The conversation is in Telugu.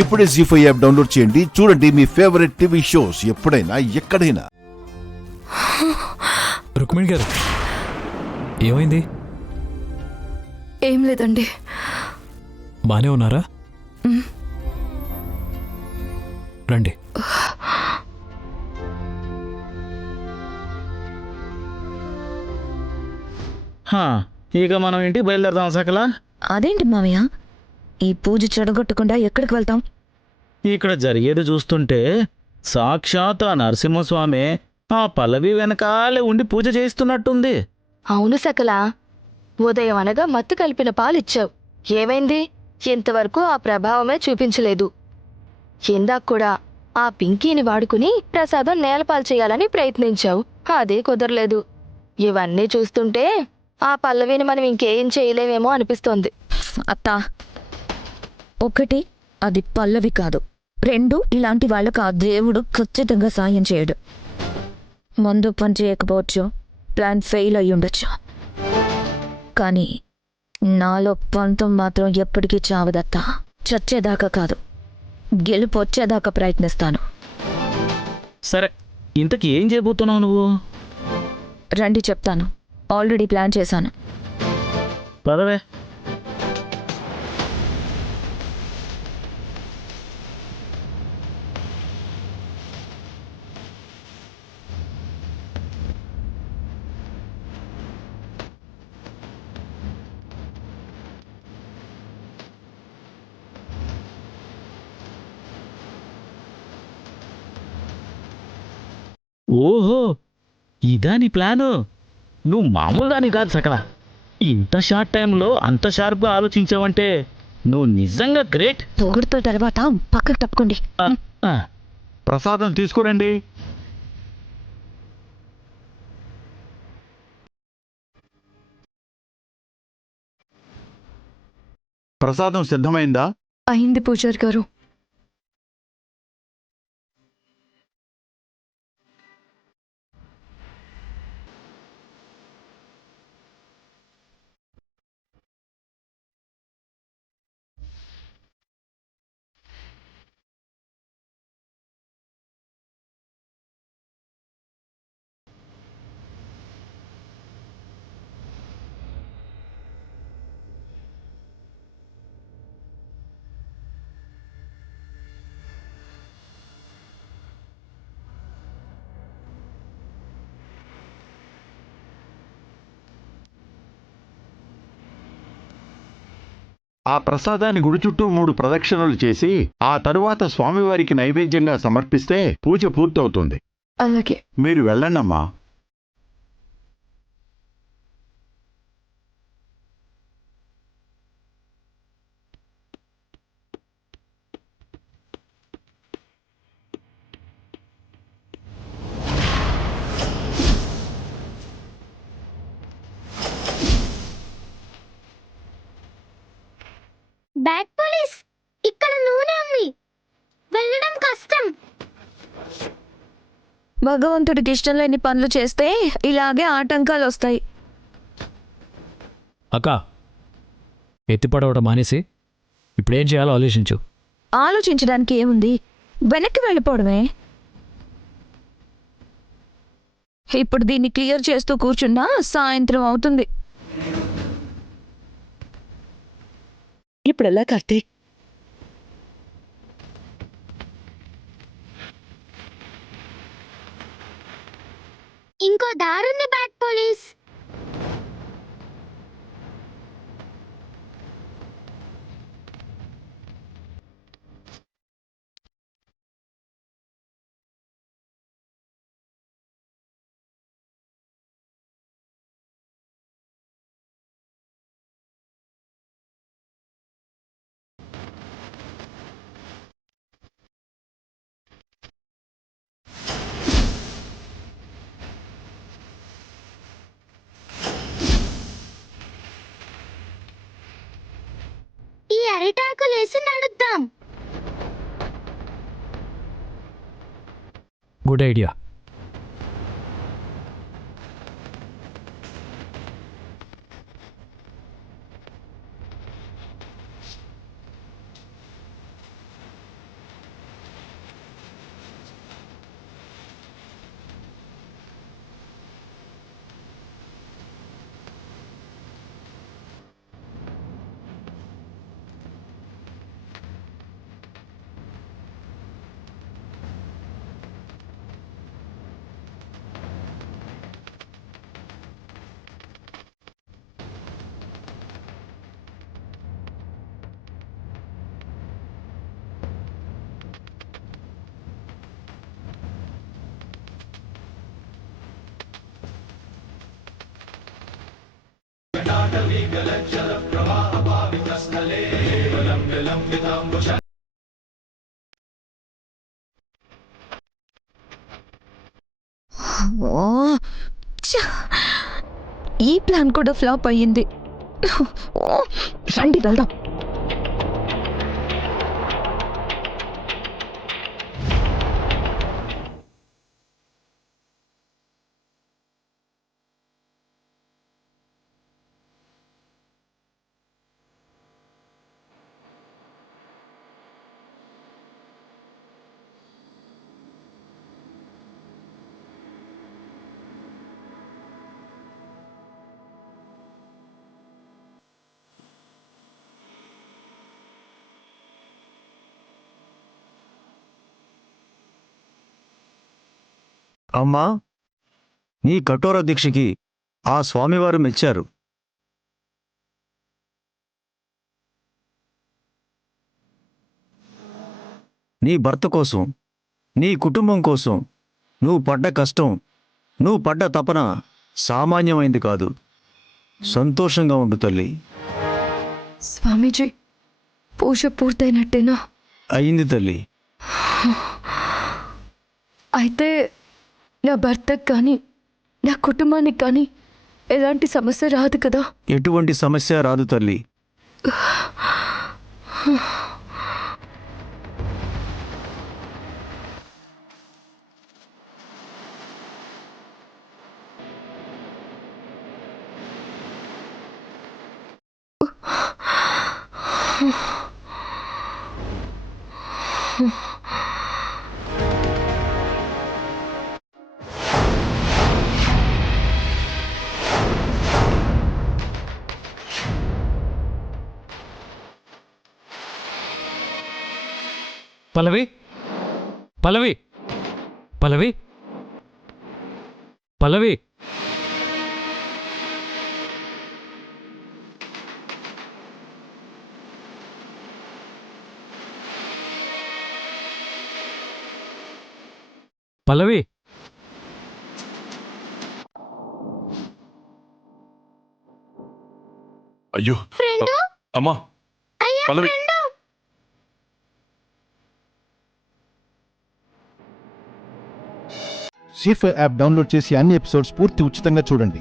ఇప్పుడే జీ5 యాప్ డౌన్లోడ్ చేయండి. చూడండి మీ ఫేవరెట్ టీవీ షోస్ ఎప్పుడైనా ఎక్కడైనా. రుక్మిణి గారు, ఏమైంది? ఏం లేదండి. బానే ఉన్నారా? రండి. ఇక మనం ఇంటికి బయలుదేరదాం సకలా. అదేంటి మామయ్య, ఈ పూజ చెడగొట్టకుండా ఎక్కడికి వెళ్తాం? ఇక్కడ జరిగేది చూస్తుంటే సాక్షాత్ ఆ నరసింహస్వామి ఆ పల్లవి వెనకాలే ఉండి పూజ చేయిస్తున్నట్టుంది. అవును సకలా, ఉదయం అనగా మత్తు కలిపిన పాలిచ్చావు. ఏమైంది? ఇంతవరకు ఆ ప్రభావమే చూపించలేదు. ఇందాక కూడా ఆ పింకీని వాడుకుని ప్రసాదం నేలపాలు చేయాలని ప్రయత్నించావు. అదే కుదరలేదు. ఇవన్నీ చూస్తుంటే ఆ పల్లవిని మనం ఇంకేం చేయలేమేమో అనిపిస్తోంది. అత్తా, ఒకటి అది పల్లవి కాదు, రెండు ఇలాంటి వాళ్ళకు ఆ దేవుడు ఖచ్చితంగా సాయం చేయడు. మందు పని చేయకపోవచ్చు, ప్లాన్ ఫెయిల్ అయి ఉండొచ్చు, కానీ నాలో పంతం మాత్రం ఎప్పటికీ చావదత్తా. చచ్చేదాకా కాదు, గెలుపు వచ్చేదాకా ప్రయత్నిస్తాను. సరే, ఇంతకీ ఏం చేయబోతున్నావు నువ్వు? రండి చెప్తాను. ఆల్రెడీ ప్లాన్ చేశాను. పదవే. ఓహో, ఇదా నీ ప్లాను? నువ్వు మామూలు దాని కాదు సకల. ఇంత షార్ట్ టైంలో అంత షార్ప్గా ఆలోచించావంటే నువ్వు నిజంగా గ్రేట్. పొగుడుతో తర్వాత పక్కకు తప్పుకోండి. ప్రసాదం తీసుకురండి. ప్రసాదం సిద్ధమైందా? అయింది పూజారి గారు. ఆ ప్రసాదాన్ని గుడి చుట్టూ 3 ప్రదక్షిణలు చేసి ఆ తరువాత స్వామివారికి నైవేద్యంగా సమర్పిస్తే పూజ పూర్తవుతుంది. అలాగే. మీరు వెళ్ళండమ్మా. బ్యాక్ పోలీస్, ఇక్కడ నూనె ఉంది, వెళ్ళడం కష్టం. భగవంతుడికి ఇష్టం లేని పనులు చేస్తే ఇలాగే ఆటంకాలు వస్తాయి. అక్క, ఎత్తిపడవడం మానేసి ఇప్పుడేం చేయాలో ఆలోచించు. ఆలోచించడానికి ఏముంది, వెనక్కి వెళ్ళిపోవడమే. ఇప్పుడు దీన్ని క్లియర్ చేస్తూ కూర్చున్నా సాయంత్రం అవుతుంది. ఇప్పుడెలా కార్తీక్? ఇంకో దారుంది బ్యాక్ పోలీస్. ఈ అరిటాకులేసి నడుద్దాం. Good idea. ఓ, ఛ! ఈ ప్లాన్ కూడా ఫ్లాప్ అయ్యింది. ఓ, రండి వెళ్దాం. అమ్మా, నీ కఠోర దీక్షకి ఆ స్వామివారు మెచ్చారు. నీ భర్త కోసం, నీ కుటుంబం కోసం నువ్వు పడ్డ కష్టం, నువ్వు పడ్డ తపన సామాన్యమైంది కాదు. సంతోషంగా ఉండు తల్లి. స్వామీజీ, పూజ పూర్తయినట్టేనా? అయింది తల్లి. అయితే నా భర్తకు కానీ నా కుటుంబానికి కానీ ఎలాంటి సమస్య రాదు కదా? ఎటువంటి సమస్య రాదు తల్లి. పల్లవి, పల్లవి, పల్లవి, పల్లవి. పల్లవి, అయ్యో ఫ్రెండు అమ్మా అయ్యా పల్లవి. ఫ్రెండు జీ5 యాప్ డౌన్లోడ్ చేసి అన్ని ఎపిసోడ్స్ పూర్తి ఉచితంగా చూడండి.